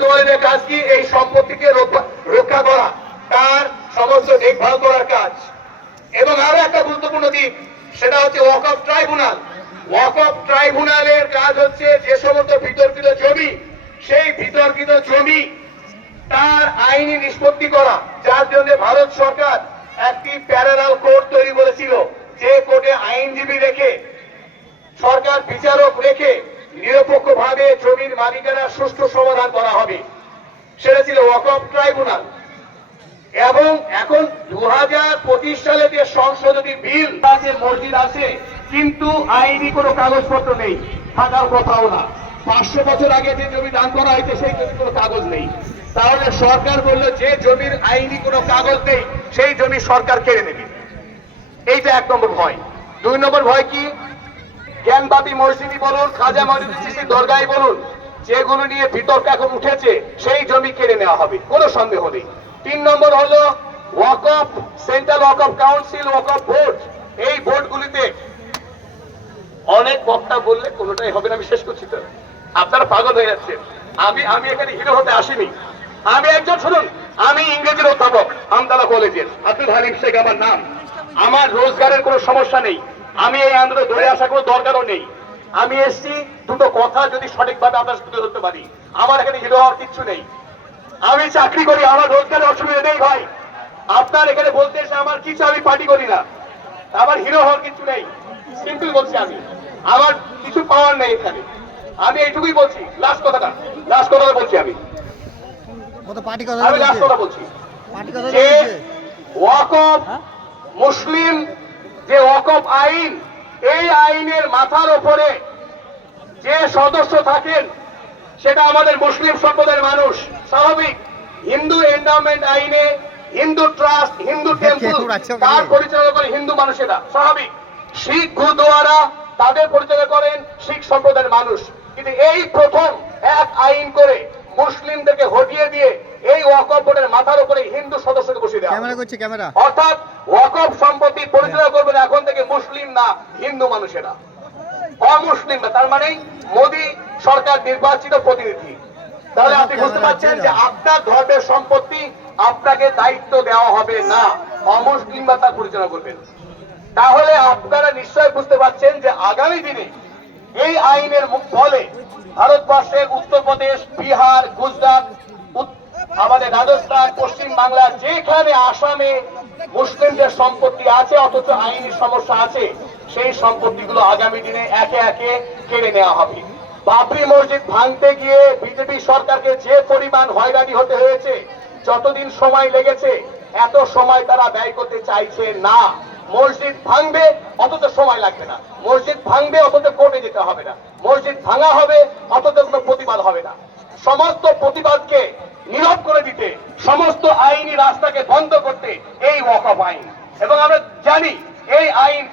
মুক্তিযুদ্ধের কাজ কি? এই সম্পত্তিকে রক্ষা করা, তার সমস্ত দেখভাল করার কাজ। এবং আরো একটা গুরুত্বপূর্ণ দিক, সেটা হচ্ছে ওয়াকফ ট্রাইব্যুনাল। ওয়াকফ ট্রাইব্যুনালের কাজ হচ্ছে যে সমস্ত বিতর্কিত জমি, সেই বিতর্কিত জমি তার আইনি নিষ্পত্তি করা, যার জন্য ভারত সরকার একটি প্যারালাল কোর্ট তৈরি করেছিল, যে কোর্টে আইনজীবী রেখে, সরকার বিচারক রেখে নিরপেক্ষভাবে জমির মালিকানার সুষ্ঠু সমাধান করা হবে। সেটা ছিল ওয়াকফ ট্রাইব্যুনাল। এবং এখন 2025 সালে যে সংশোধনী বিল আছে, মসজিদ আছে, কিন্তু আইনি কোনো কাগজপত্র নেই, থাকার কথাও না। 500 বছর আগে যে জমি দান করা হয়েছে, সেই জমির কোনো কাগজ নেই। তাহলে সরকার বললো যে জমির আইনি কোনো কাগজ নেই, সেই জমি সরকার কেড়ে নেবে। এইটা 1 নম্বর ভয়। 2 নম্বর ভয় কি? জ্ঞানবাপী মসজিদই বলুন, খাজা মঈনুদ্দিন চিশতির দরগাই বলুন, যেগুলো নিয়ে বিতর্ক এখন উঠেছে, সেই জমি কেড়ে নেওয়া হবে, কোনো সন্দেহ নেই। 3 নম্বর হলো ওয়াকফ সেন্ট্রাল ওয়াকফ কাউন্সিল, ওয়াকফ বোর্ড। এই বোর্ডগুলিতে অনেক বক্তা বললে কোনোটাই হবে না। আমি শেষ করছি, তো আপনারা পাগল হয়ে যাচ্ছেন। আমি এখানে হিরো হতে আসিনি। আমি একজন, শুনুন, আমি ইংরেজির অধ্যাপক, আমতলা কলেজের, আব্দুল হালিম শেখ আমার নাম। আমার রোজগারের কোনো সমস্যা নেই, আমি এই আন্দোলনে ধরে আসার কোনো দরকারও নেই। আমি এসছি দুটো কথা যদি সঠিকভাবে আপনার তুলে ধরতে পারি। আমার এখানে হিরো হওয়ার কিচ্ছু নেই। আমি চাকরি করি, আমার রোজগারের অসুবিধা নেই ভাই। আপনার এখানে বলতে এসে আমার কিছু, আমি পার্টি করি না, আমার হিরো হওয়ার কিছু নেই। সিম্পল বলছি, আমার কিছু পাওয়ার নেই এখানে। আমি এইটুকুই বলছি, লাস্ট কথাটা বলছি। আমি লাস্ট কথা বলছি যে ওয়াকফ মুসলিম যে ওয়াকফ আইন, এই আইনের মাথার উপরে যে সদস্য থাকেন, সেটা আমাদের মুসলিম সম্প্রদায়ের মানুষ। স্বাভাবিক, হিন্দু এন্ডাওমেন্ট আইনে হিন্দু ট্রাস্ট, হিন্দু টেম্পল, তার পরিচালনা করে হিন্দু মানুষেরা, স্বাভাবিক। শিখ গুরুদুয়ারা, তাদের পরিচালনা করেন শিখ সম্প্রদায়ের মানুষ। কিন্তু এই প্রথম এক আইন করে মুসলিমদেরকে হটিয়ে দিয়ে এই ওয়াকফ বোর্ডের মাথার উপরে হিন্দু সদস্যকে বসিয়ে দেওয়া, অর্থাৎ ওয়াকফ সম্পত্তি পরিচালনা করবেন এখন থেকে মুসলিম না, হিন্দু মানুষেরা, অমুসলিম না। তার মানে মোদী সরকার নির্বাচিত প্রতিনিধি। তাহলে আপনি বুঝতে পারছেন যে আপনার ধর্মের সম্পত্তি আপনাকে দায়িত্ব দেওয়া হবে না, অমুসলিমরা তার পরিচালনা করবেন। তাহলে আপনারা নিশ্চয় বুঝতে পারছেন যে আগামী দিনে এই আইনের ফলে ভারতবর্ষের উত্তরপ্রদেশ, বিহার, গুজরাট, আমাদের রাজস্থান, পশ্চিম বাংলার যেখানে আসামে মুসলিমদের সম্পত্তি আছে অথচ আইনি সমস্যা আছে, সেই সম্পত্তিগুলো আগামী দিনে একে একে কেড়ে নেওয়া হবে। বাবরি মসজিদ ভাঙতে গিয়ে বিজেপি সরকারকে যে পরিমাণ হয়রানি হতে হয়েছে, যতদিন সময় লেগেছে, এত সময় তারা ব্যয় করতে চাইছে না। মসজিদ ভাঙবে অথচ সময় লাগবে না, মসজিদ ভাঙবে অথচ কোর্টে যেতে হবে না, মসজিদ ভাঙা হবে অথচ কোনো প্রতিবাদ হবে না। সমস্ত প্রতিবাদকে নীরব করে দিতে, সমস্ত আইনি রাস্তাকে বন্ধ করতে এই ওয়াকফ আইন। এবং আমরা জানি এই আইন